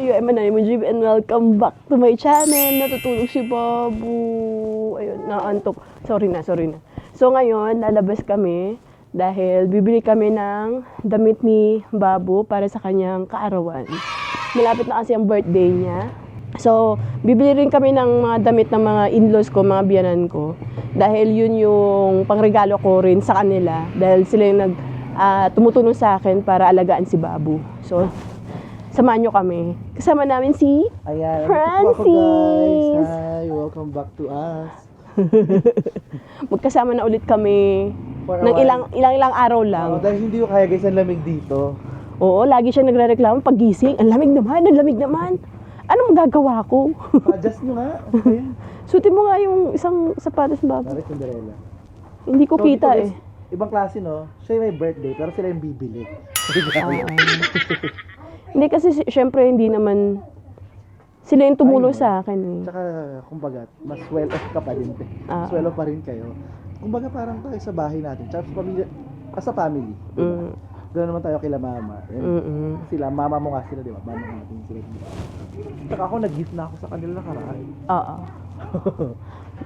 you? I'm Manay Mujib and welcome back to my channel. Natutulog si Babu. Ayun, naantok. Sorry na. So ngayon, lalabas kami dahil bibili kami ng damit ni Babu para sa kanyang kaarawan. Malapit na kasi ang birthday niya. So, bibili rin kami ng mga damit ng mga in-laws ko, mga biyanan ko. Dahil yun yung pangregalo ko rin sa kanila. Dahil sila yung tumutulong sa akin para alagaan si Babu. So, samahan nyo kami. Kasama namin si Ayan, Francis. Guys. Hi, welcome back to us. Magkasama na ulit kami For a ng while. ilang araw lang. Dahil hindi ko kaya guys, ang lamig dito. Oo, lagi siya nagre-reklamo pag gising. Ang lamig naman. Anong magagawa ko? Adjust nyo nga. Ayan. Sutin mo nga yung isang sapatos, Babu. Sorry, Cinderella. Hindi ko So, kita dito, guys, eh. Ibang klase, no? Siya yung may birthday, pero sila yung bibili. Hindi kasi syempre hindi naman sila yung tumulong sa akin eh. Tsaka, kumbaga, mas well off ka pa rin. Mas well off pa rin kayo. Kumbaga, parang tayo sa bahay natin. Tsaka sa pamilya, as a family. Ganoon naman tayo kila mama. Sila, mama mo nga sila, di ba? Mama natin sila. Tsaka ako, nag-gift na ako sa kanila nakaraan. Oo.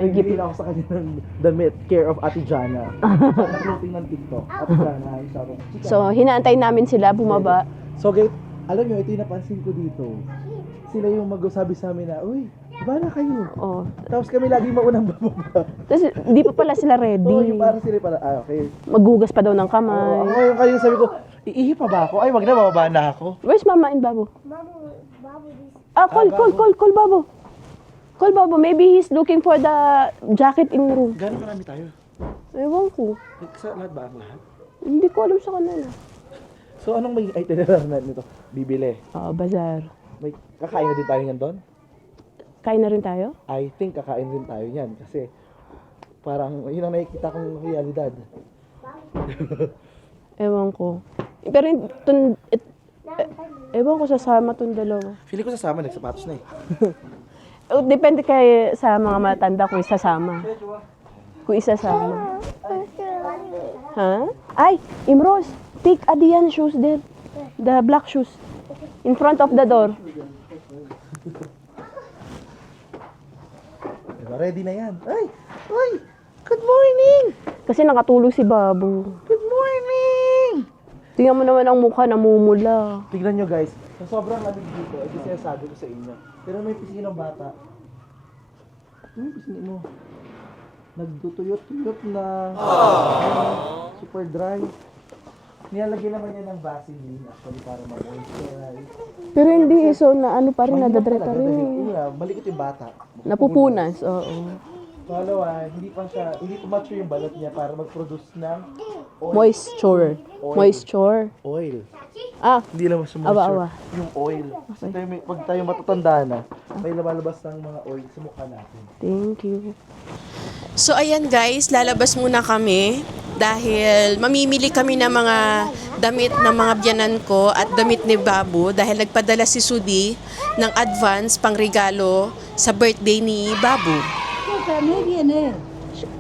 Nag-gift na ako sa kanila ng damit, care of Ate Jana. Nakloting ng TikTok. Ate Jana, shoutout. So, hinaantay namin sila bumaba. So, guys, alam nyo, ito yung napansin ko dito. Sila yung mag-usabi sa amin na, uy, ba na kayo? Oh. Tapos kami lagi maunang bababa. Tapos di pa pala sila ready. Oo, yung parang sila pala, okay. Maghugas pa daw ng kamay. Ako yung kanina sabi ko, iihi pa ba ako? Ay, wag na, bababa na ako. Where's Mama and Babu? Call Babu. Call Babu. Maybe he's looking for the jacket in room. Gano'n karami tayo? Ewan ko. Sa lahat ba ang lahat? Hindi ko alam sa kanila. So, anong may itinerary na nito? Bibili. Bazaar. May kakain na din tayo yan doon? Kain na rin tayo? I think kakain din tayo yan kasi parang yun ang nakikita kong realidad. Ewan ko. Pero ewan ko sasama tong dalawa. Feeling ko sasama, nagsapatos na eh. Depende kay sa mga matanda kung isasama. Kung isasama. Ha? Ay, Imros, take Adian shoes there. The black shoes. In front of the door. Diba, ready na yan. Ay! Good morning! Kasi nakatulog si Babu. Good morning! Tingnan mo naman ang mukha, namumula. Tignan nyo guys, sa sobrang lamig dito, ito sinasabi ko sa inyo. Pero may pisngi ng bata. Ano yung pisngi mo? Nagdutuyot-tuyot na. Super dry. Nilalagyan naman yan ng Vaseline actually para mag-moisturize. Pero hindi, so na ano pa rin, Mahirap nadadreta talaga rin dahil, eh. malikot yung bata. Napupunas, oo. Pangalawa, hindi pa mature yung balat niya para mag-produce ng oil. Moisture. Oil. Hindi lang mas Awa. yung oil. Kasi pag tayo matatanda na, may lumalabas ng mga oil sa mukha natin. Thank you. So ayan guys, lalabas muna kami dahil mamimili kami ng mga damit ng mga biyanan ko at damit ni Babu dahil nagpadala si Sudi ng advance pang regalo sa birthday ni Babu.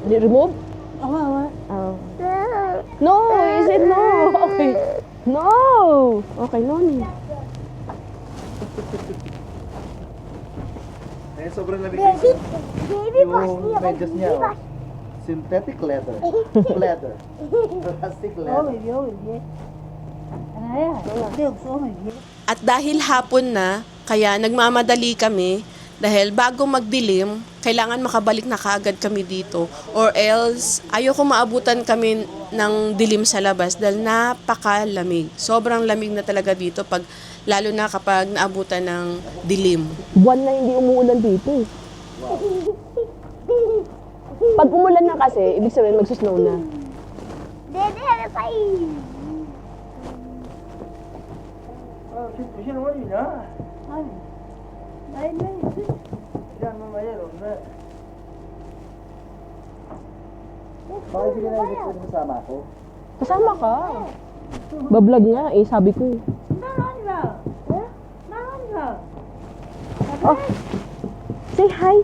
Remove? Oh. No, is it no? Okay. No! Okay, no. Eh, sobrang lamig kasi. Yung medyas niya, oh. Synthetic leather. Plastic leather. At dahil hapon na, kaya nagmamadali kami dahil bago magdilim, kailangan makabalik na kaagad kami dito or else ayoko maabutan kami ng dilim sa labas dahil napakalamig. Sobrang lamig na talaga dito lalo na kapag naabutan ng dilim. Buwan na hindi umuulan dito. Pag umulan na kasi, ibig sabihin magsusnow na. Bakit hindi na ibig ko kasama ako? Kasama ka. Bablog nga eh, sabi ko eh. Oh, say hi.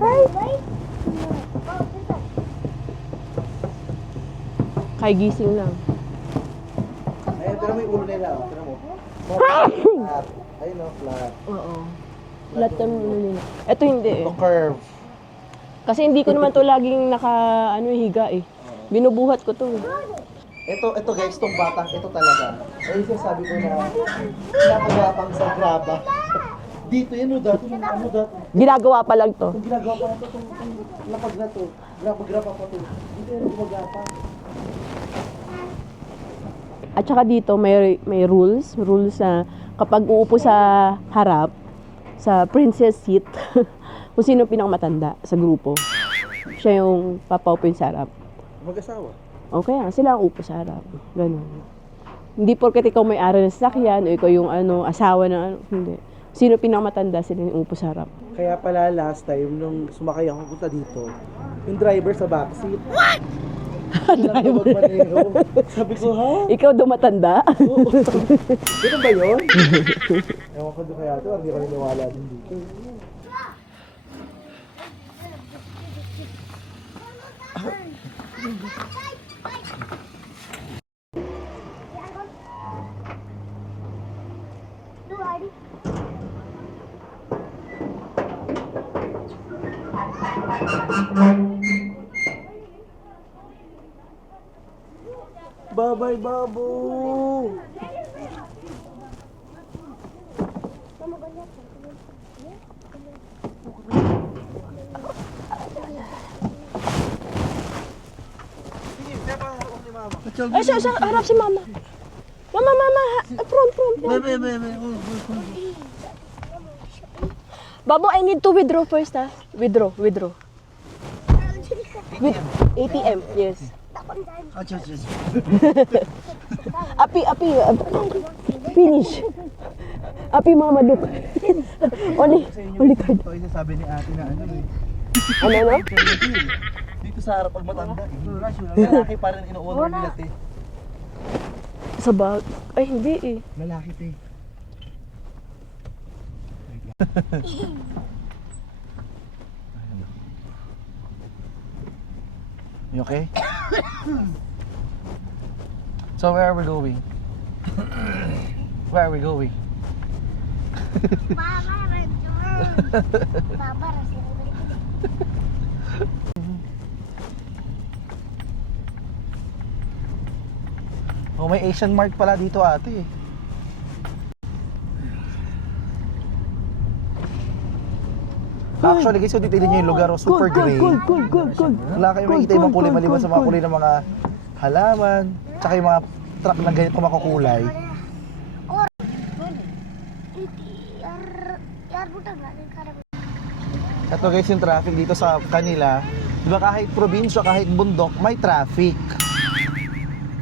Hi. Kay gising lang. Ayun, pero may ulo nila. Tira mo. Ayun o, flat. Oo. Flat yung ano nila. Ito hindi eh. Ito curve. Kasi hindi ko naman to laging higa eh. Binubuhat ko to. Ito guys, tong batang ito talaga. Ayun yung sabi ko na nakagapang sa graba. Dito yan o, dati ano dati. Ginagawa pa lang to. Kung ginagawa pa na to, itong lapag na to. Graba pa to. Dito yan gumagapang. At saka dito may rules na kapag uupo sa harap, sa princess seat, kung sino pinakamatanda sa grupo, siya yung papaupuin sa harap. Mag-asawa. Okay, sila ang upo sa harap. Ganun. Hindi porket ikaw may ari ng sasakyan o ikaw yung asawa ng hindi. Sino pinakamatanda, sila yung upo sa harap. Kaya pala last time nung sumakay ako punta dito, yung driver sa backseat. What? Driver? Sabi ko, ha? Ikaw daw matanda? Oo. Ganun ba yun? Ewan ko doon kaya ito, hindi ko niniwala din dito. Bye-bye, Babo! Ay, sa harap si mama. Mama, front. Babo, I need to withdraw first, ha? Withdraw. With ATM, yes. Api, finish. Api, mama, look. Only card. Ito yung sabi ni ate na ano eh. Ano? Dito sa harap pag matanda eh. Lalaki pa rin ino-honor nila te. Sa bag. Ay, hindi eh. Lalaki te. You okay? So where are we going? Where are we going? Oh, may Asian Mart pala dito ate. Actually guys, so titignan nyo yung lugar, oh, super gray. Good. Wala kayong makikita ibang kulay maliban sa mga kulay ng mga halaman, tsaka yung mga truck na ganito makukulay. Ito guys yung traffic dito sa kanila. Diba kahit probinsya, kahit bundok, may traffic.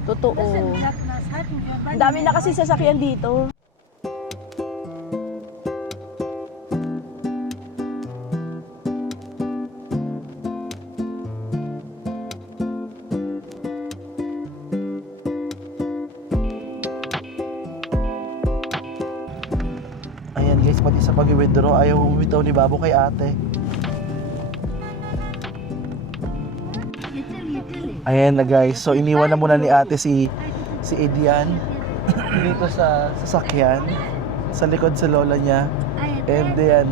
Totoo. Ang dami na kasi sasakyan dito. Ayan guys, pati sa pag-withdraw, ayaw umitaw ni Babo kay ate. Ayan na guys, so iniwan na muna ni ate si Edian dito sa sasakyan, sa likod sa lola niya. And then,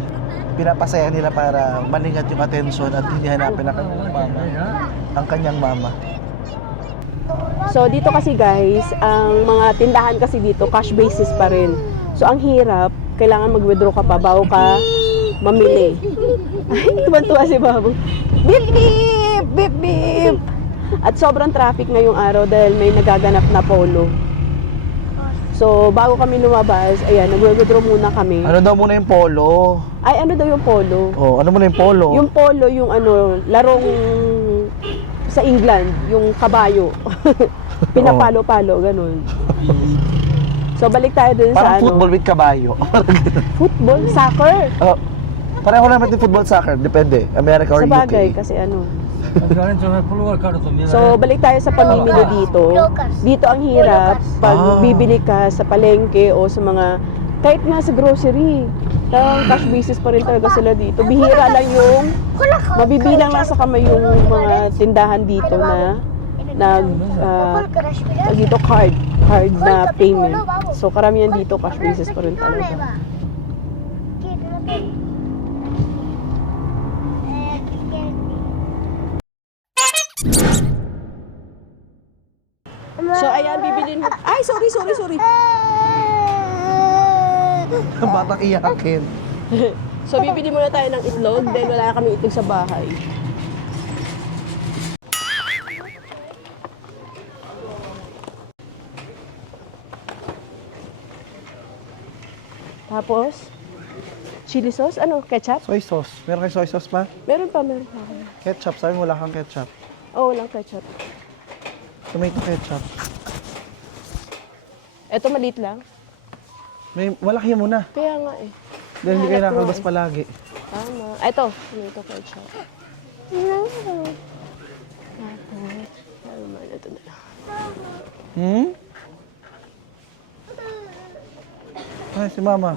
pinapasaya nila para malingat yung atensyon at hindi hanapin ang kanyang mama. So dito kasi guys, ang mga tindahan kasi dito, cash basis pa rin. So ang hirap, kailangan mag-withdraw ka pa bago ka mamili. Ay, tuwan-tuwa si Babo. Beep! At sobrang traffic ngayong araw dahil may nagaganap na polo. So, bago kami lumabas, ayan, nag-withdraw muna kami. Ano daw muna yung polo? Ay, ano daw yung polo? Oh, ano muna yung polo? Yung polo, yung larong sa England, yung kabayo. Pinapalo-palo, ganun. So, balik tayo dun sa Parang football with kabayo. Football? Soccer? Oh, pareho naman din football soccer, depende. America or Sa bagay, UK. kasi So, balik tayo sa pamimili dito. Dito ang hirap pag bibili ka sa palengke o sa mga, kahit nga sa grocery. Talagang cash basis pa rin talaga sila dito. Bihira lang yung, mabibilang lang sa kamay yung mga tindahan dito na dito card na payment. So, karamihan dito cash basis pa rin talaga. So, ayan, bibilin mo. Ay, sorry. Batang iyakin. So, bibili muna tayo ng itlog dahil wala kami itlog sa bahay. Tapos, chili sauce, ano, ketchup? Soy sauce. Meron kayo soy sauce pa? Meron pa. Ketchup. Sabi mo wala kang ketchup. Oh, walang ketchup. Tomato ketchup. Eto, maliit lang. Malaki muna. Kaya nga eh. Dahil hindi kayo Nahanap ko nakalabas eh. palagi. Tama. Eto, tomato ketchup. Tapos, ito na lang. Ay, si mama.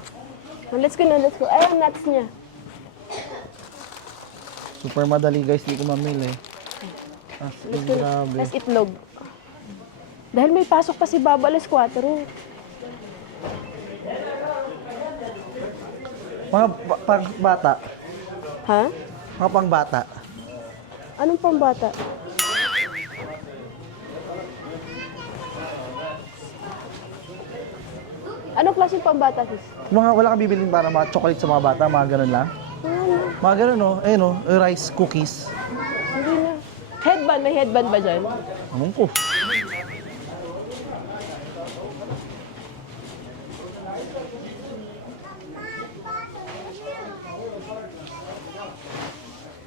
Oh, let's go. Ay, ang nuts niya. Super madali guys, di ko mamili. As in, Let's go. grabe. Tapos itlog. Dahil may pasok pa si Baba alas 4. Mga pang bata. Ha? Mga pang bata. Anong pambata? Anong klaseng pambata, sis? Mga wala kang bibilin para mga chocolate sa mga bata, mga ganun lang. Ano? Mga ganun, no? Ayun, no? Rice cookies. Hindi na. Headband, may headband ba dyan? Anong ko?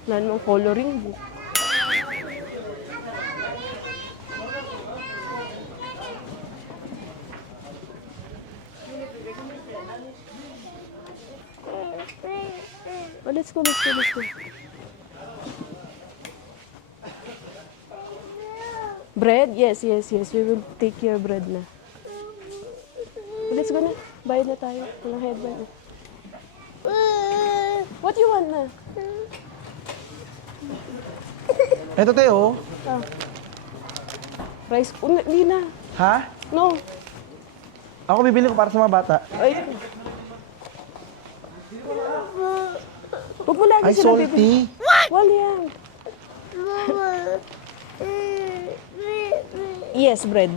Wala namang coloring book. Oh, let's go. Bread? Yes. We will take your bread na. Oh, let's go na. Bayad na tayo. Walang headband. What you want na? Ito, Teo. Ah. Rice. Oh, hindi na. Ha? No. Ako bibili ko para sa mga bata. Ay. Huwag mo lagi Ay, sila bibili. salty. Wala yan. Yes, bread.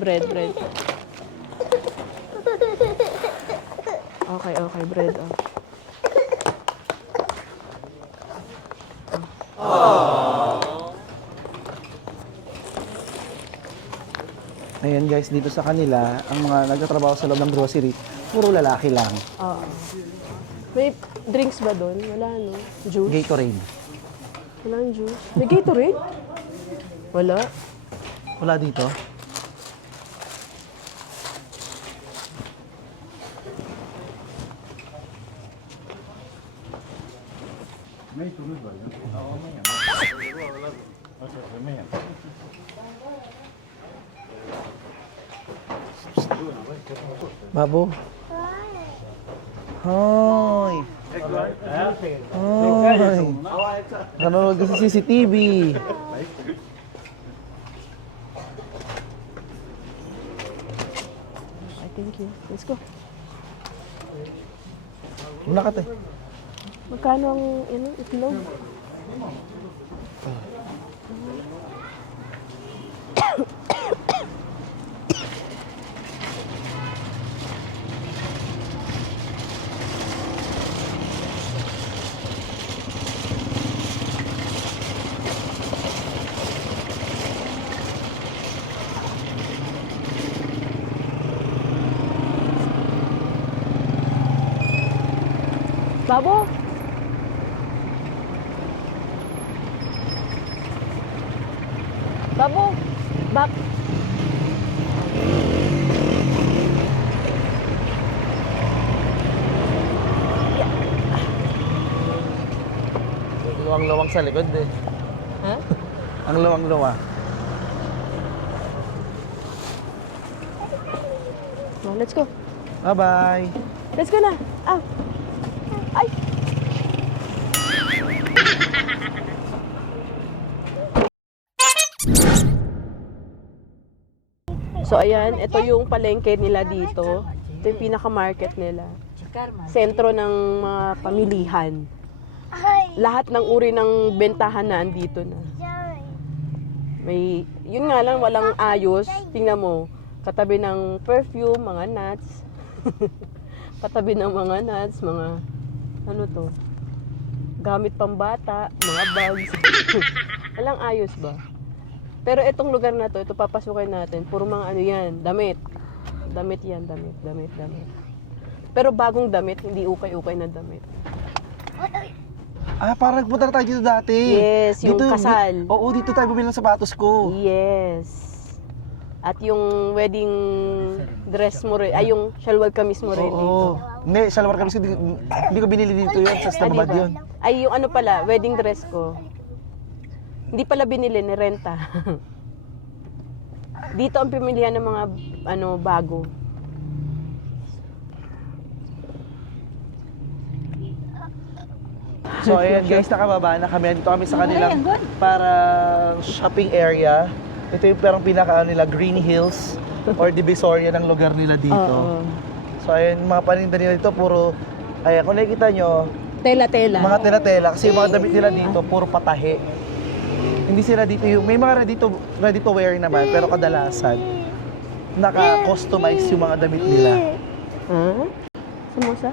Okay, bread. Ayan guys, dito sa kanila, ang mga nagtatrabaho sa loob ng grocery, puro lalaki lang. Oo. May drinks ba doon? Wala, no? Juice? Gatorade. Walang juice. May Gatorade? Wala. Wala dito. Babo. Hoy. Hoy. Nanonood ka sa CCTV. I thank you. Let's go. Muna ka, te. Magkano ang itlog? Babo? Babo? Bak? Luwang-luwang sa likod eh. Ha? Ang luwang-luwa. No, let's go. Bye-bye. Let's go na. Ah. Ay. So ayan, ito yung palengke nila dito. Ito yung pinaka-market nila. Sentro ng mga pamilihan. Lahat ng uri ng bentahan na andito na. May, yun nga lang, walang ayos. Tingnan mo, Katabi ng perfume, mga nuts. Katabi ng mga nuts, mga ano to? Gamit pambata, mga bags. Walang ayos ba? Pero itong lugar na to, ito papasukin natin, puro mga ano yan, damit. Damit yan, damit. Pero bagong damit, hindi ukay-ukay na damit. Ah, parang nagpunta na tayo dito dati. Yes, yung kasal. Oo, dito tayo bumili ng sapatos ko. Yes. At yung wedding dress mo rin, ay yung shalwal kamis mo rin dito. Oo. Hindi, salwar kami. Hindi ko binili dito yun. Sa Stababad diba? yun. Ay, yung ano pala, wedding dress ko. Hindi pala binili, nirenta. Dito ang pimilihan ng mga ano bago. So ayan guys, nakababa na kami. Dito kami sa kanilang parang shopping area. Ito yung parang pinaka nila, Green Hills or Divisoria ng lugar nila dito. Oo. So ayan, mga paninda nila dito puro, ayan, kung nakikita nyo, Tela-tela. mga tela-tela. Kasi yung mga damit nila dito, puro patahe. Hindi sila dito yung, may mga ready to wear naman, pero kadalasan, naka-customize yung mga damit nila. Huh? Samosa?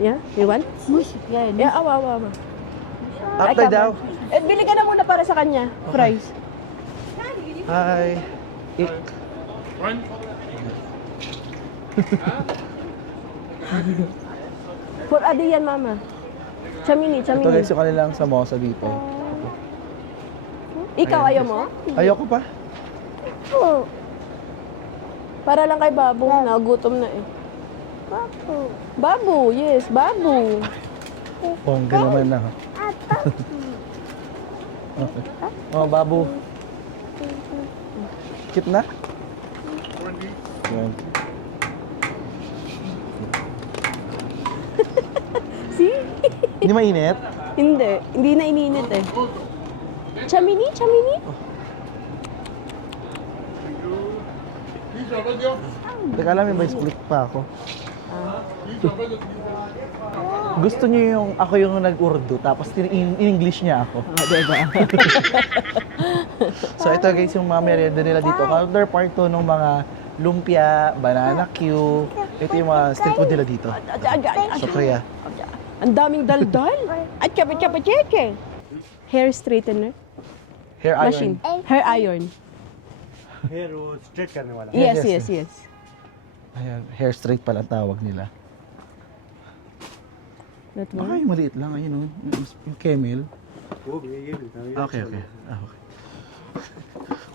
Yeah? You want? Yeah, awa. Upside down. Eh, bili ka na muna para sa kanya. Fries. Hi. For Adi yan, mama. Chamini. Ito guys yung kanilang samosa dito. Ikaw, ayaw mo? Ayoko pa. Para lang kay Babu. Nagutom na eh. Babu, yes, Babu. Bongga naman na. Okay. Oh, babu. Cute na? Yan. See? Hindi mainit? Hindi na ininit eh. Chamini? Teka lang, may split pa ako. Gusto niyo yung ako yung nag-Urdu tapos in-English niya ako. Diba? So ito guys yung mga merienda nila dito. Counterpart to ng mga lumpia, banana Q. Ito yung mga street food nila dito. So Korea. Ang daming daldal. At chapa-chapa-cheche. Hair straightener. Hair iron. Machine. Hair iron. Hair वो straight करने वाला Yes. Ayan, hair straight pala ang tawag nila. That Baka one. yung maliit lang, ayun yung camel. वो भी ये भी था ये Okay.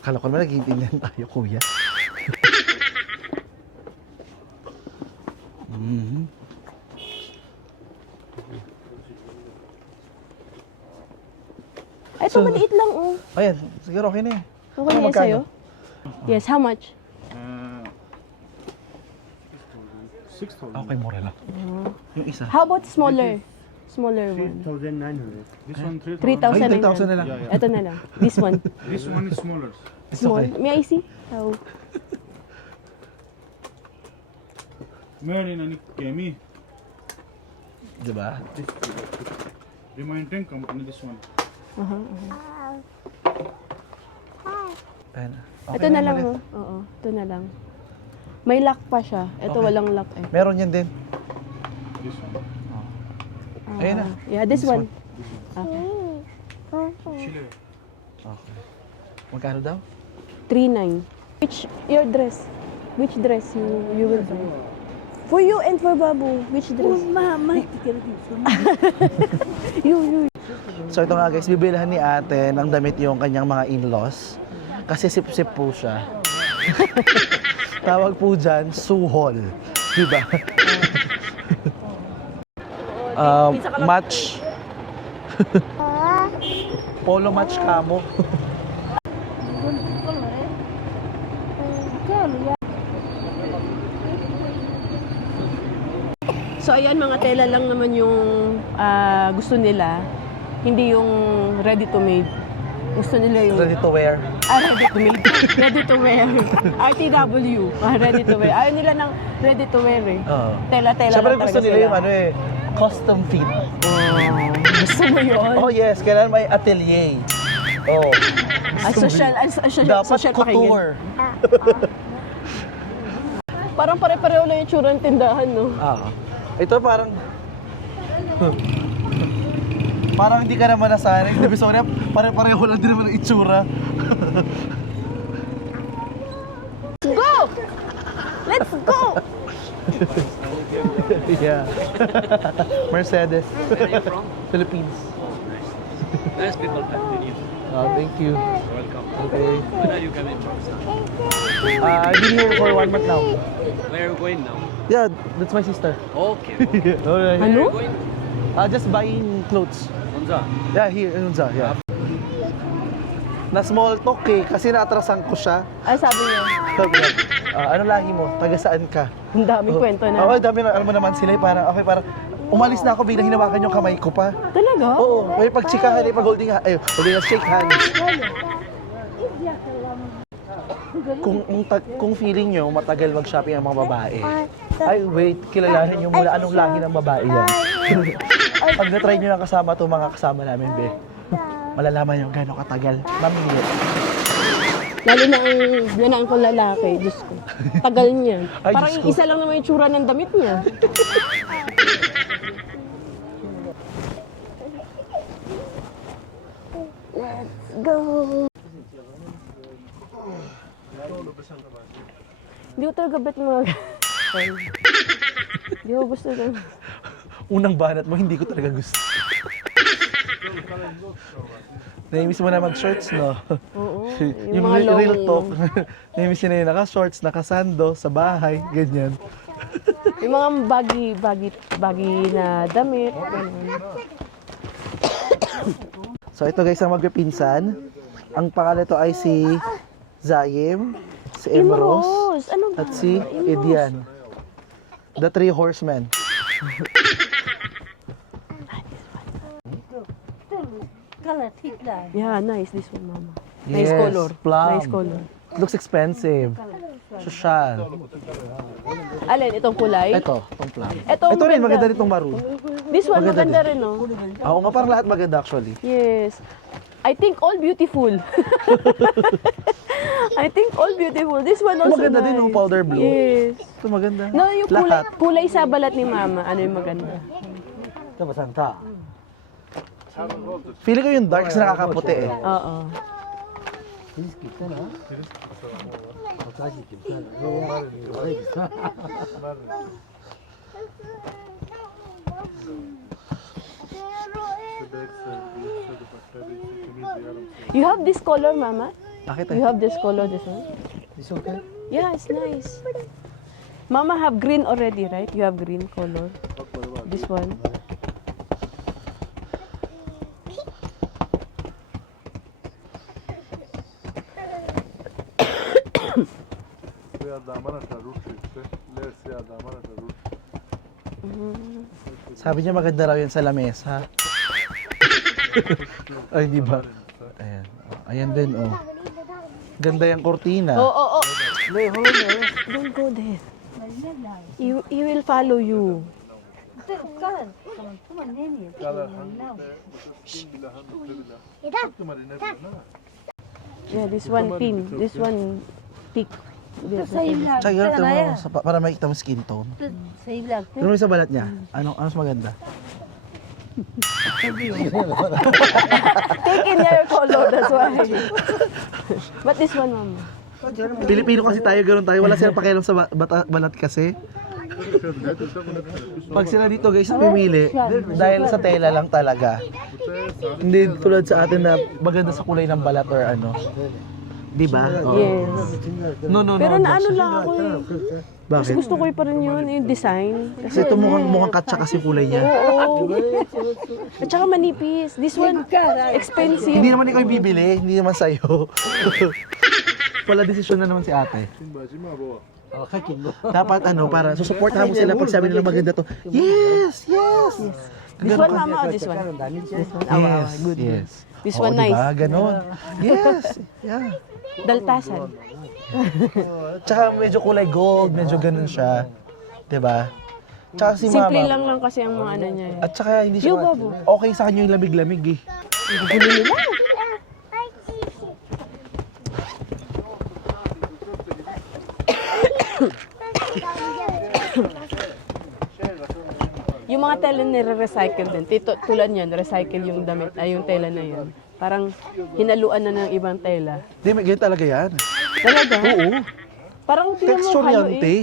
Kala ko naman nag-iintindihan tayo, kuya. Mhm. Ito maliit lang oh. Ayan, siguro okay na eh. Okay na yan magkano? sa'yo? Yes, how much? 6000 Okay, mura lang. Yung isa. How about smaller? Smaller one. 3900 this one 3,000 3000 Ay, 3,000 na lang. Ito na lang. This one. this one is smaller It's Small. okay. May I see? How? made in any Kemi Diba? Reminding company this one Ayan. Ito na lang oh. Oo, ito na lang. May lock pa siya. Ito Okay. walang lock eh. Meron yan din. this one Ayun na. Yeah, this one. Chile Okay. Magkano daw? 3,900. Your dress? Which dress you will buy? For you and for Babu, which dress? Mama. you. So ito nga guys, bibilhan ni ate ng damit yung kanyang mga in-laws. Kasi sip-sip po siya. Tawag po dyan, suhol. Diba? Match. Polo match kamo. So ayan, mga tela lang naman yung gusto nila. Hindi yung ready to made. Gusto nila yung Ready to wear. ready to made. Ready to wear. RTW. Ready to wear. Ayaw nila ng ready to wear eh. Oo. Tela-tela Siyempre lang gusto talaga nila sila. yung ano eh, custom fit. Gusto mo yun? Oh yes, kailangan may atelier. Oh. Social Dapat pakinggan. couture. Parang pare-pareho lang yung tsura ng tindahan, no? Ito parang... parang hindi ka naman nasanay. Divisoria, pare-pareho lang din naman ang itsura. Go! Let's go! Yeah. Mercedes. Where are you from? Philippines. Nice people continue. Thank you. Welcome. Okay. When are you coming from, sir? I've been here for 1 month now. Where are you going now? Yeah, that's my sister. Okay. okay. Alright. Where are you Ano? going? Just buying clothes. Unza. Yeah, here in Unza, yeah. Na small talk kasi naatrasan ko siya. Ay, sabi niya, Sabi niya, ano lahi mo? Taga saan ka? ang daming kwento na. Oo, dami na, alam mo naman sila, parang, okay, parang, umalis na ako, biglang hinawakan yung kamay ko pa. Talaga? Oo, may pagtsikahan, may pag-holding, holding shake hands. Kung feeling nyo, matagal mag-shopping ang mga babae, ay wait, kilalanin nyo mula anong lahi ng babae yan. Pag na-try nyo lang kasama itong mga kasama namin, be, malalaman nyo gano'ng katagal mamili. Lalo na ang binanaan kong lalaki, Diyos ko. Tagal niya. Ay, Parang Diyos ko. isa lang naman yung tsura ng damit niya. Let's go! Hindi ko talaga bet mga... Hindi ko gusto ng... Unang banat mo, hindi ko talaga gusto. Naimiss mo na mag-shorts, no? Oo. Yung mga long... real talk. Naimiss niya na yung naka-shorts, naka-sando, sa bahay, ganyan. Yung mga baggy na damit. Ganun. So ito guys ang magpipinsan. Ang pangalan to ay si Zayim, si Emros, Imros! Ano ba? at si Edian. The Three Horsemen. Yeah, nice. This one, mama. Nice Yes, color. plum. Nice color. Looks expensive. Social. Alin, itong kulay? Ito, itong plum. Ito, Ito rin, maganda rin itong maroon. This one, Maganda maganda rin, no? Oo nga, parang lahat maganda actually. Yes. I think all beautiful. I think all beautiful. This one also Maganda nice. din yung powder blue. Yes. Ito maganda. No, yung kulay, Lahat. kulay sa balat ni mama. Ano yung maganda? Feeling ko yung dark kasi nakakaputi eh. Oo. You have this color, mama? Bakit You eh? have this color, this one? This okay? Yeah, it's nice. Mama have green already, right? You have green color. This one. Sabi niya maganda raw yan sa lamesa. Ay, di ba? Ayan. Oh, ayan din, oh. Ganda yung kortina. Oh, oh, oh. Don't go there. He will follow you. Yeah, this one pin. This one thick. Tsaka ganito mo, para makikita mo skin tone. Pero may sa balat niya, ano mas maganda? Take in your color, that's why. But this one, mama. Pilipino kasi tayo, ganoon tayo. Wala silang pakialam sa balat kasi. Pag sila dito guys pumili, dahil sa tela lang talaga. Hindi tulad sa atin na maganda sa kulay ng balat or ano. Di ba? Oo. Yes. No. Pero naano lang ako eh. Mas Bakit? gusto ko pa rin yun, yung design. Kasi ito mukhang katsa kasi kulay niya. Oo. At saka manipis. This one, expensive. Hindi naman ikaw yung bibili, hindi naman sa'yo. Wala desisyon na naman si ate. Dapat ano, para susuportahan mo sila pag sabi nila maganda to. Yes! This one, mama, or this one? This one, awa, Yes, good. yes. This Oo, one, nice. diba? Ganon. Yes. Yeah. Daltasan. Tsaka medyo kulay gold, medyo ganun siya. Diba? Tsaka si Simple mama. lang kasi ang mga ano niya. At tsaka hindi siya, Yung babo. okay sa kanya yung lamig-lamig eh. Gulo nila. mga tela nire-recycle din. Tulad yan, recycle yung damit, ay yung tela na yan. Parang hinaluan na ng ibang tela. Di, may ganyan talaga yan. Talaga? Oo. Parang tingnan mo Texture halu yan, te.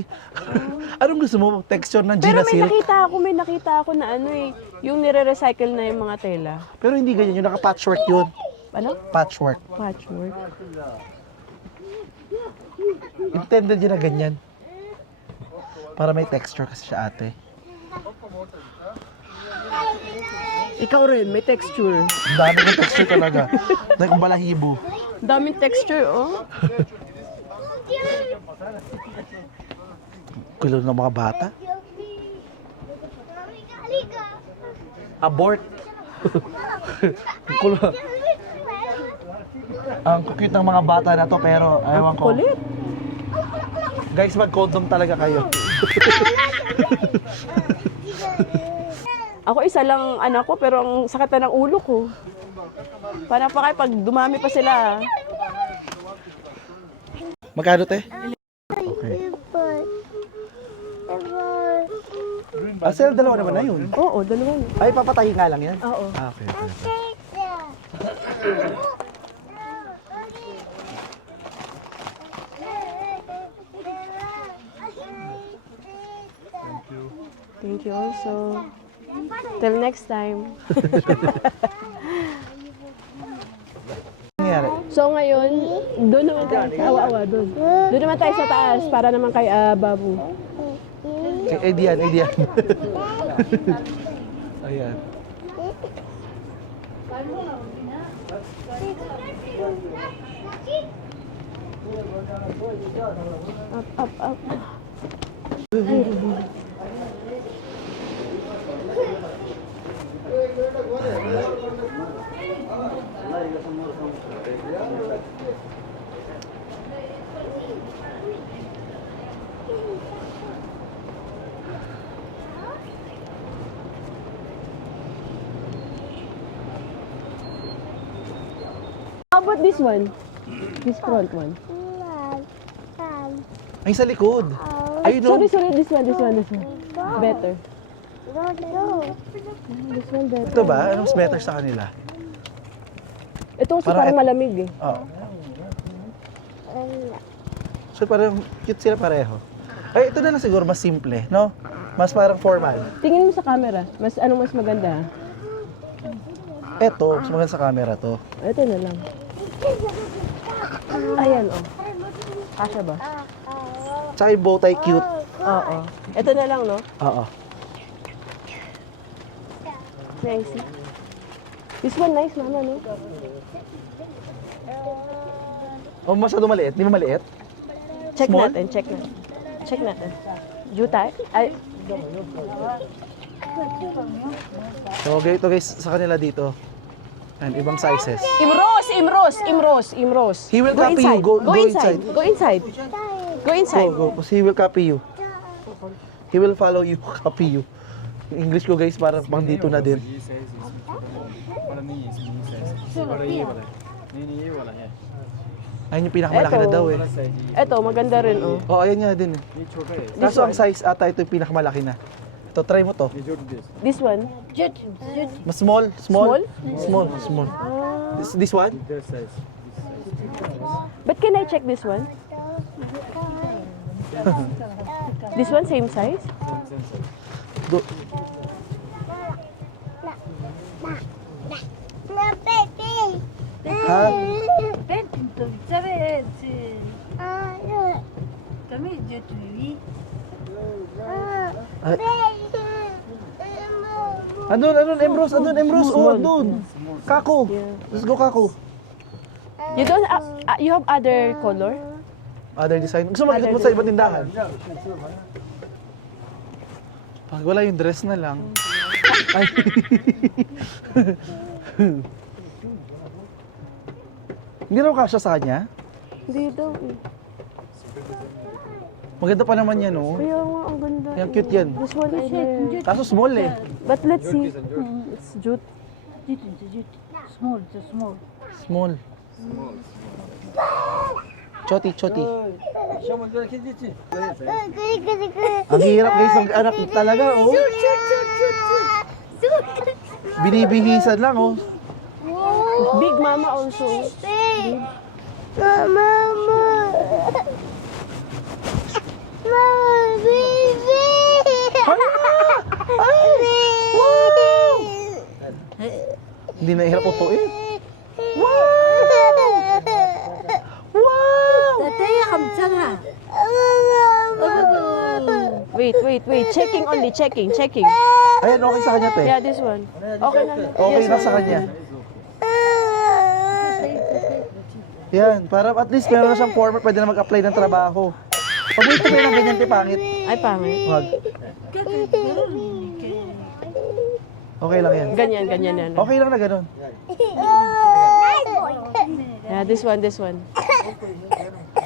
Anong gusto mo? Texture ng Pero Gina may Silk? nakita ako na ano eh, yung nire-recycle na yung mga tela. Pero hindi ganyan. Yung naka-patchwork yun. Ano? Patchwork. Patchwork. Intended yun na ganyan. Para may texture kasi siya, ate. Ikaw rin, may texture. Ang dami ng texture talaga. Dahil kung balahibo. Daming texture, oh. Kulo ng mga bata. Abort. Ang kulo. Ang cute ng mga bata na to, pero ewan ko. Kulit. Guys, mag-condom talaga kayo. Ako isa lang anak ko, pero ang sakit na ng ulo ko. Para pa kayo pag dumami pa sila. Magkano, te? Okay. Sir, dalawa naman na yun. Oo, dalawa na. Ay, papatahin nga lang yan? Oo. Okay, okay. Thank you also. Till next time. Nangyari? So ngayon, doon naman tayo sa awa-awa, doon. Doon naman tayo sa taas para naman kay Babu. Kay Edian, Edian. Ayan. Up, up, up. How about this one? This front one. Ay, sa likod. Ayun, no? Sorry, this one. Better. This one better. Ito ba? Anong mas better sa kanila? Ito kasi Parang parang malamig eh. Oo. So, parang cute sila pareho. Ay, ito na lang siguro mas simple, no? Mas parang formal. Tingin mo sa camera. Anong mas maganda? Ito, mas maganda sa camera to. Ito na lang. Ayan, oh. Kasha ba? Tsaka yung bow tie cute. Oo. Ito na lang, no? Oo. Thanks. This one nice, mama, no? O, masyado maliit? Di ba maliit? Check Small? natin. Check natin. Jutay? Ay, So, ganito guys, sa kanila dito. And ibang sizes. Imros. He will copy you. Go inside. Go inside. Go. Kasi he will copy you. He will follow you, copy you. Yung English ko guys, parang pang dito na din. Ayun yung pinakamalaki na Eto. daw eh. Ito, maganda rin, oh. Oh, ayan nga din eh. Kaso ang size ata ito yung pinakamalaki na. Ito, try mo to. This one. Mas small? Small. This one? But can I check this one? This one, same size? Do- Ha? Andun, Emrose. Oh, andun. Kako. Let's go, Kako. You don't, you have other color? Other design. Gusto mo ikot mo sa ibang tindahan? Pag wala yung dress na lang. Ay. Hindi raw kasya sa kanya? Hindi daw, eh. Maganda pa naman yan, oh. Kaya nga, ang ganda. Yan, cute yan. This one, I like. Kaso small eh. But let's see. It's jute. Small. Choti, choti. Ang hirap guys ng anak talaga, oh. Binibihisan lang, oh. Big mama also. Hindi na hirap utuin. Wait. Checking only, checking. Ayan, okay sa kanya, te. Yeah, this one. Okay na. Okay Yes, na ma'am. sa kanya. Yan, para at least meron na siyang format, pwede na mag-apply ng trabaho. Pag mo ito ng ganyan, te, pangit. Ay, pangit. Wag. Okay lang yan. Ganyan yan. Okay lang na ganun. Yeah, this one.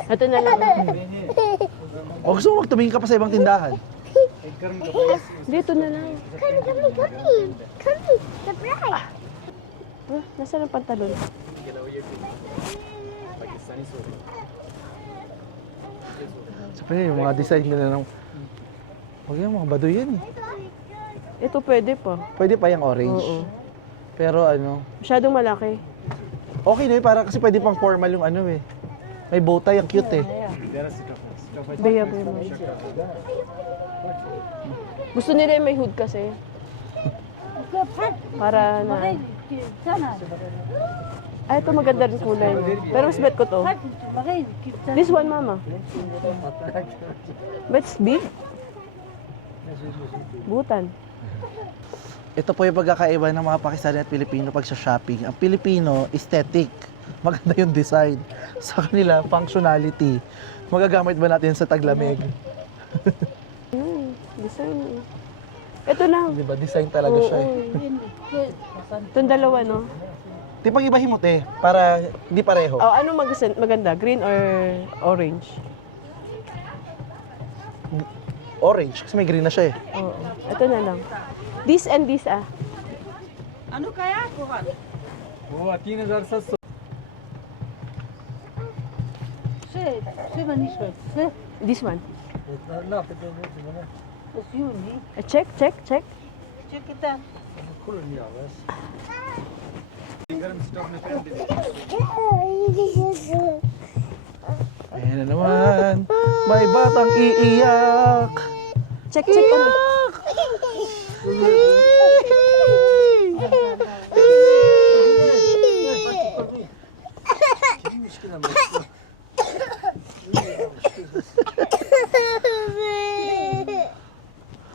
Ito na lang. O gusto mo magtumingin ka pa sa ibang tindahan? Dito na lang. Nasaan ang pantalon? Siyempre, yung mga design nila ng... Huwag yan, mga baduy yan eh. Ito pwede pa. Pwede pa yung orange. Oo. Pero ano, Masyadong malaki. okay na yun, para kasi pwede pang formal yung ano eh. May bow tie, ang cute eh. Baya mo. Gusto nila yung may hood kasi. Para na... Ay, ito maganda rin kulay mo. Pero mas bet ko to. This one, mama. But it's big. Butan. Ito po yung pagkakaiba ng mga Pakistani at Pilipino pag sa shopping. Ang Pilipino, aesthetic. Maganda yung design. Sa kanila, functionality. Magagamit ba natin sa taglamig? Design. Ito lang. Di ba? Design talaga siya eh. Itong dalawa, no? Di pag ibahin mo te, para di pareho. Oh, ano maganda? Green or orange? Orange, kasi may green na siya eh. Oo. Ito na lang. This and this, ah. This one. Check. Ayan na naman. May batang iiyak. Check ulit.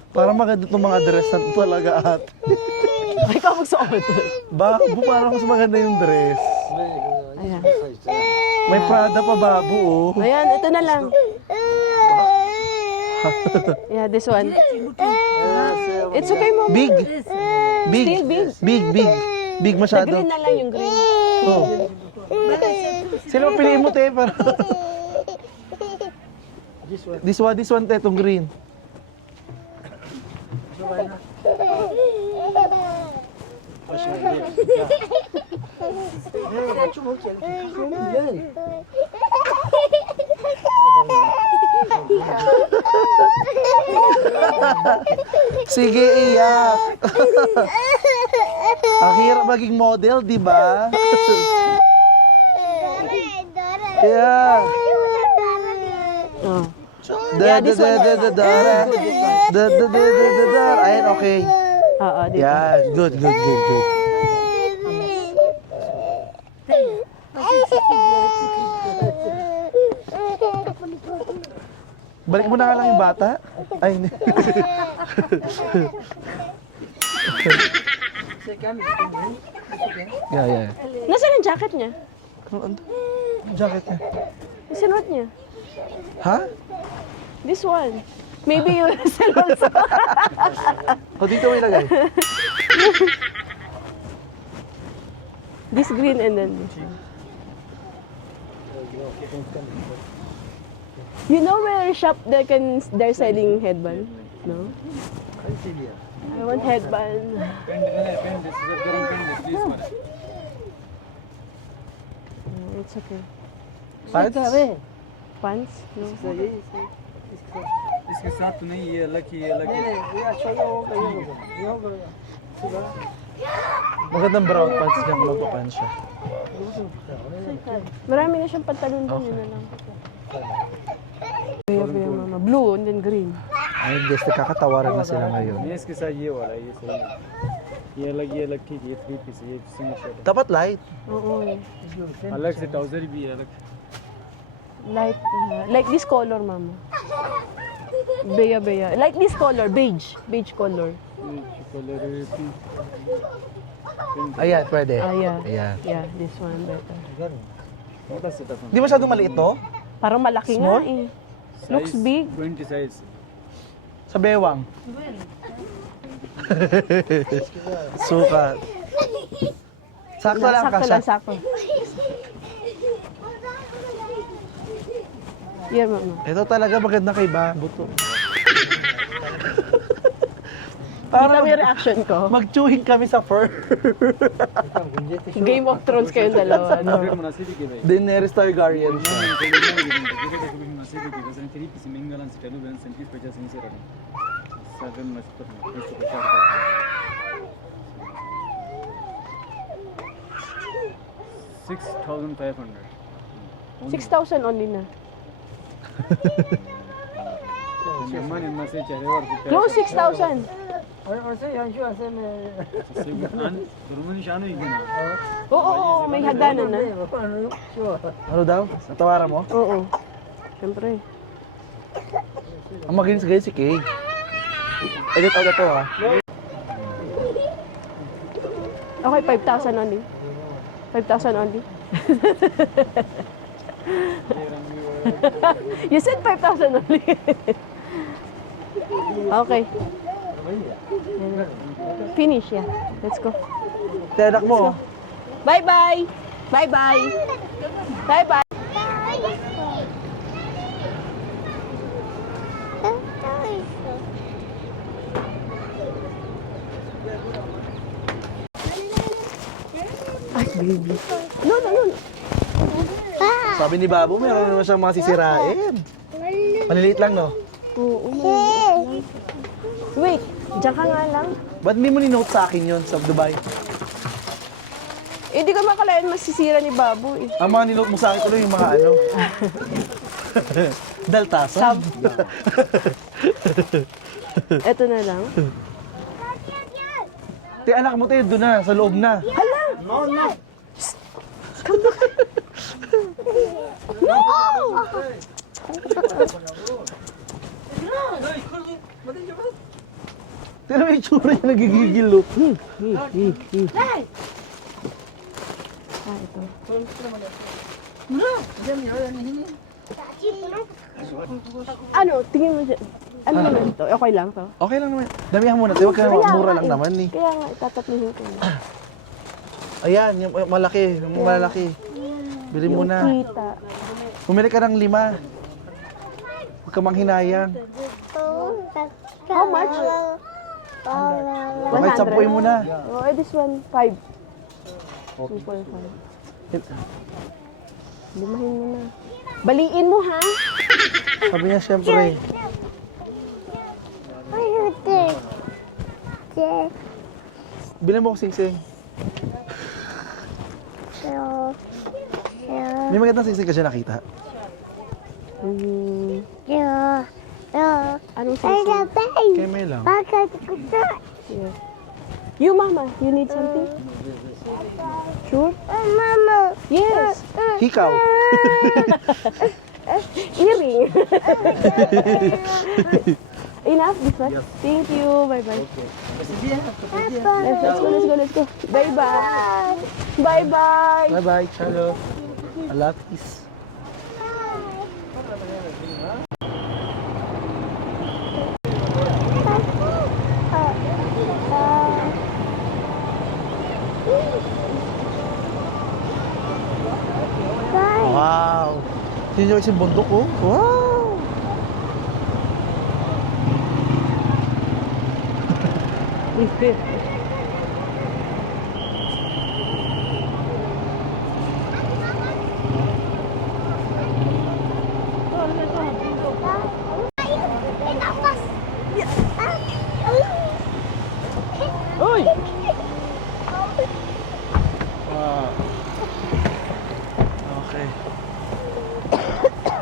Parang maganda itong mga dress na ito talaga at. Ikaw magsuot. Babu, parang mas maganda yung dress. Ayan. May Prada pa, babu oh. Ayan, ito na lang. Yeah, this one. It's okay, mom. Big. Big. Still big. Big. Big Sa masyado. green na lang yung green. Oh. Sino piliin mo, te? Para... This one, te, itong green. Sige, iyak. Ang hirap maging model, di ba? Yeah. Oh. Da da da da da da. Ayan, okay. Oo, dito. Yan, good. Balik mo na nga lang yung bata. Ay, hindi. Yeah. Nasaan ang jacket niya? Ang jacket niya. Sinuot niya. Ha? This one. Maybe you sell also. O, dito mo ilagay. This green and then this. You know where shop they're selling headband? No? I want headband. It's okay. Pants? pants? No? इसके साथ तो नहीं ये अलग ही Magandang brown pants niya, magpapants siya. Marami na siyang pantalon doon, yun na lang. Kaya mama. Blue and then green. Ay, guys, nagkakatawaran na sila ngayon. ये इसके साथ ये वाला ये सही है ये अलग ठीक है 3 पीस ये single shirt Dapat light. Oo. अलग से ट्राउजर भी है अलग Light. Like this color, mama. Beya. Like this color, beige. Beige color. Colour Ayan, pwede. Ah, yeah. Ayan. Yeah, this one better. मोटा setup Di masyadong maliit to? Parang malaki Small? nga eh. Looks big. 20 size Sa bewang. Sukat. Sakto lang Sakto kasha. lang, sakto. Yeah, mama. Ito talaga maganda kay Buto. Kita Para mo yung reaction ko. mag-chewing kami sa fur. Game of Thrones kayong dalawa, no? मुनासिब के भाई Daenerys Targaryen. मुनासिब के वैसे 3 पीस मंगल से टेलो बैलेंस 50 से रहा 7 मस्त $6,500 6,000 only na. मेहमान इनमें से चेहरे और Close 6,000. दुर्मन निशान ही ना Oo, may hagdanan na. Ano daw? Natawara mo? Oo. Siyempre. Ang maginis guys si Kay. Edit out na to ha. Okay, 5,000 only. 5,000 only. You said 5,000 only. Okay. Finish, yeah. Let's go. Tenak mo. Bye-bye. Bye-bye. Bye-bye. Ay, baby. No. Sabi ni Babu, meron naman siyang mga sisirain. Maliliit lang, no? Oo, wait, diyan ka nga lang. Ba't hindi mo ni-note sa akin yon sa Dubai? Eh, di ka makalain masisira ni Babu eh. Ang mga ni-note mo sa akin tuloy yung mga ano. Daltasan. Eto na lang. Te, anak mo tayo, doon na, sa loob na. Tira mo yung tsura niya, nagigigil, oh. Ah, ito. Ano, tingin mo dyan. Ano naman ito? Okay lang to? Okay lang naman. Damihan mo na, tayo. Huwag ka naman, mura lang naman, eh. Kaya nga, itataplihin ko na. Ayan, yung malaki, yung malaki. Bili mo na. Kita. Bumili ka ng 5. Huwag ka manghinayang. How much? Okay, 10 mo na. Oh, eh, this one, 5. 2.5. Limahin mo na. Baliin mo, ha? Sabi niya, siyempre. Bilang mo ko sing-sing. May magandang sing-sing ka siya nakita. Anong sisig? Kaya may lang. Yeah. You, mama, you need something? Sure? Yes. Hikaw. Earring. Enough, this one? Thank you. Bye-bye. Let's go. Bye-bye. Bye-bye. Bye-bye, Chalo. Alapis. Wow! Yun yung isang bundok, oh. Wow!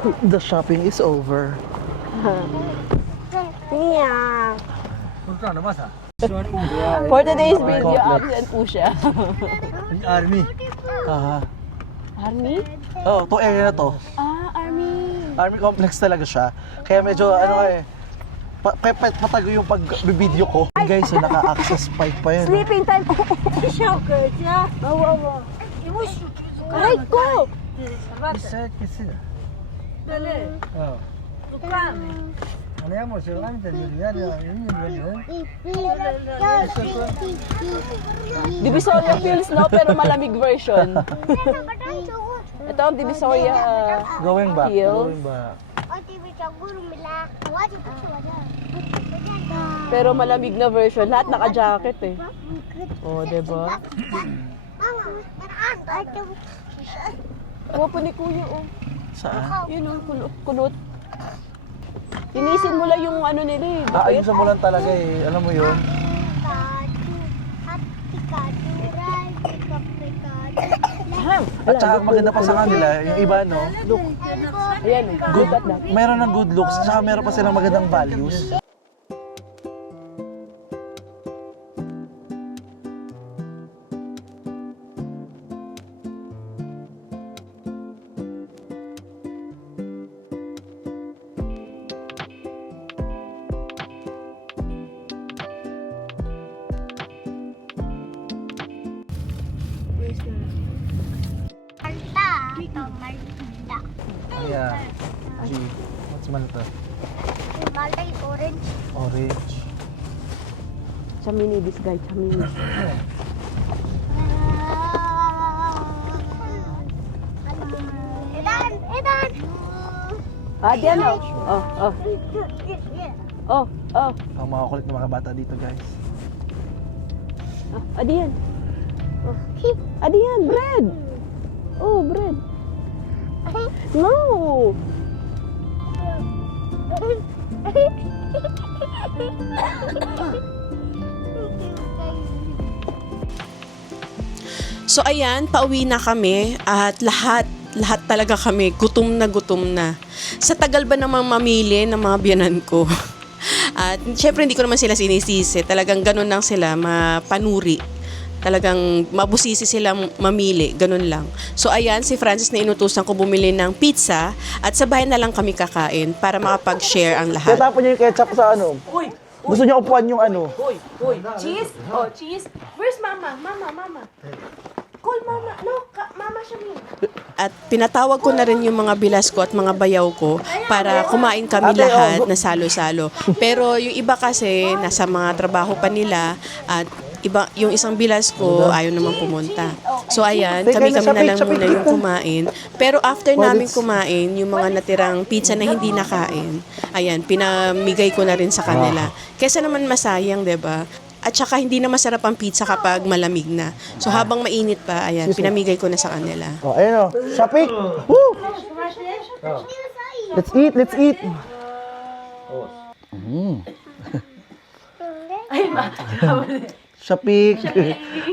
The shopping is over. Yeah. For today's video, absent po siya. Army. Aha. Army? Oh, to area na to. Army. Army complex talaga siya. Kaya medyo patago yung pag-video ko. Guys, so naka-access pipe pa yan. Sleeping time. Aray ko! Divisoria feels no, pero malamig version. Ito ang Divisoria Going back. Hills. Going back. Pero malamig na version. Lahat naka-jacket eh. Oh, diba? Kuha po ni Kuya, oh. Saan? Yun, oh, kulot. Tinisin mo lang yung ano nila eh. Ayusan mo lang talaga eh. Alam mo yun? At saka maganda pa sa kanila, yung iba no, look, Ayan, good at that. meron ng good looks, saka meron pa silang magandang values. Yeah. G. What's Malta? Malta is orange. Orange. Chamini, this guy, Chamini. Edan! Diyan, oh. Oh. Ang mga kulit ng mga bata dito, guys. Diyan. Diyan, bread. Oh, bread. No. So ayan, pauwi na kami at lahat talaga kami gutom na. Sa tagal ba namang mamili ng mga biyanan ko? At syempre hindi ko naman sila sinisisi. Talagang ganun lang sila, mapanuri. Talagang mabusisi sila mamili, ganun lang. So ayan, si Francis na inutusan ko bumili ng pizza at sa bahay na lang kami kakain para makapag-share ang lahat. Tapon niyo yung ketchup sa ano. Gusto niyo upuan yung ano. Cheese? Oh, cheese. Where's mama? Mama. Call mama. No, mama siya mo. At pinatawag ko na rin yung mga bilas ko at mga bayaw ko para kumain kami lahat na salo-salo. Pero yung iba kasi nasa mga trabaho pa nila at iba, yung isang bilas ko ayaw naman pumunta. So ayan, kami na lang muna yung kumain. Pero after namin kumain, yung mga natirang pizza na hindi nakain, ayan, pinamigay ko na rin sa kanila. Kesa naman masayang, 'di ba? At saka hindi na masarap ang pizza kapag malamig na. So habang mainit pa, ayan, pinamigay ko na sa kanila. Oh, ayun oh. Shopping. Woo! Let's eat. Shopping.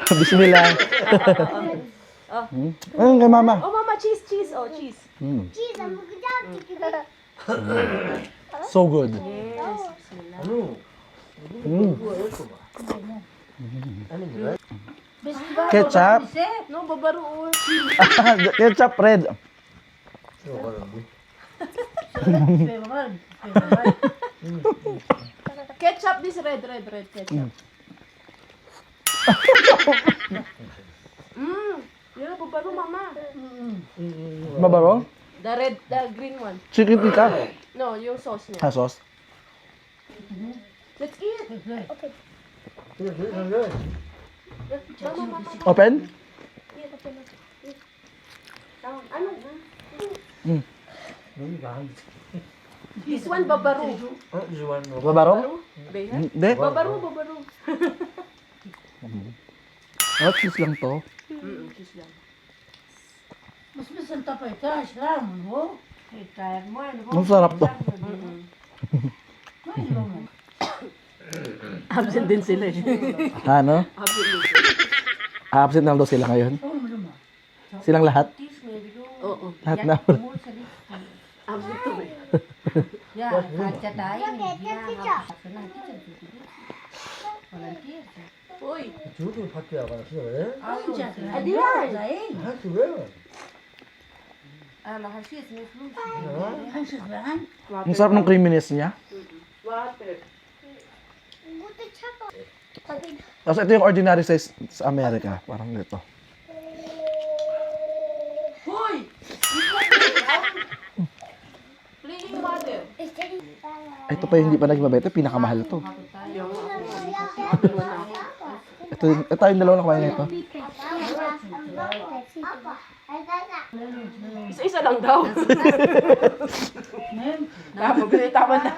Bismillah. Ayun kay mama. Oh, mama, cheese. Oh, cheese. Cheese, I'm good. So good. Ketchup. No, babaro. Ketchup red. Ketchup, this red ketchup. Yun ang babaro, mama. Mabaro? The green one. Chicken tikka. No, yung sauce niya. Sauce. Let's eat. Okay. Mama. Open? Ano? This one, babaro. Mabaro? Beha? Hindi. Babaro. Oh, cheese lang to. Cheese lang. Ang sarap to. Absent din sila eh. Ano? Absent na daw sila ngayon. Silang lahat? Oo. Lahat na. Ang sarap ng creaminess niya. Buti tsaka. Tapos ito yung ordinary size sa Amerika. Parang dito. Ito pa yung hindi pa naging mabenta. Pinakamahal to. Ito yung dalawa na kumain nito. Isa-isa lang daw. Napabili tama na.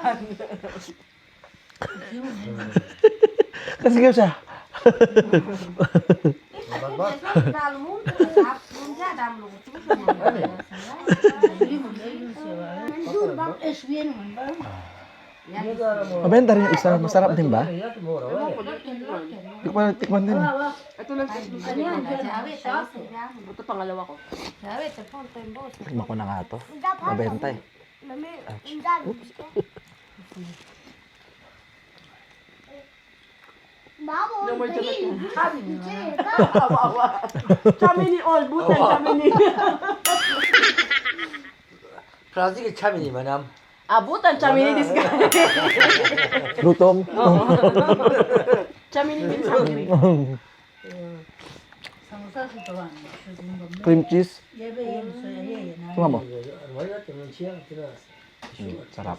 Kasi kaya siya. Mabenta rin yung isa. Masarap din ba? Tikman din. Ito lang ito pangalawa ko. Tikman ko na nga to. Mabenta eh. Mama, Chamini all, butan chamini. 플라스틱 차미니 만함. Butan chamini this guy. Lutong. Chamini din chamini. Cream cheese. Tumama mo. 원래 때문에 취향 들어왔어. Sarap.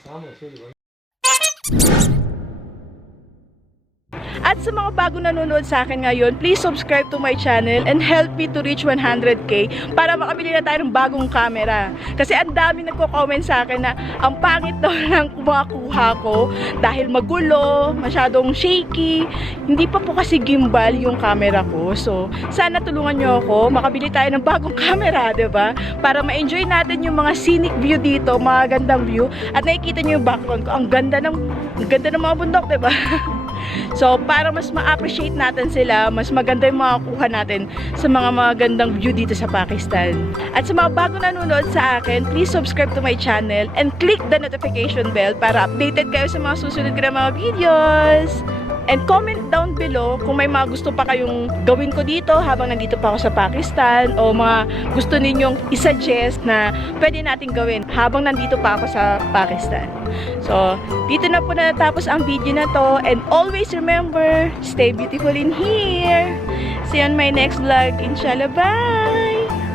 At sa mga bago nanonood sa akin ngayon, please subscribe to my channel and help me to reach 100k para makabili na tayo ng bagong camera. Kasi ang dami nagko-comment sa akin na ang pangit daw ng kumakuha ko dahil magulo, masyadong shaky. Hindi pa po kasi gimbal yung camera ko. So, sana tulungan nyo ako, makabili tayo ng bagong camera, 'di ba? Para ma-enjoy natin yung mga scenic view dito, mga gandang view. At nakikita nyo yung background ko, ang ganda ng mga bundok, 'di ba? So, para mas ma-appreciate natin sila, mas maganda yung makakuha natin sa mga magandang view dito sa Pakistan. At sa mga bago nanonood sa akin, please subscribe to my channel and click the notification bell para updated kayo sa mga susunod ko na mga videos. And comment down below kung may mga gusto pa kayong gawin ko dito habang nandito pa ako sa Pakistan o mga gusto ninyong isuggest na pwede natin gawin habang nandito pa ako sa Pakistan. So, dito na po natapos ang video na to and always remember, stay beautiful in here. See you on my next vlog. Inshallah, bye!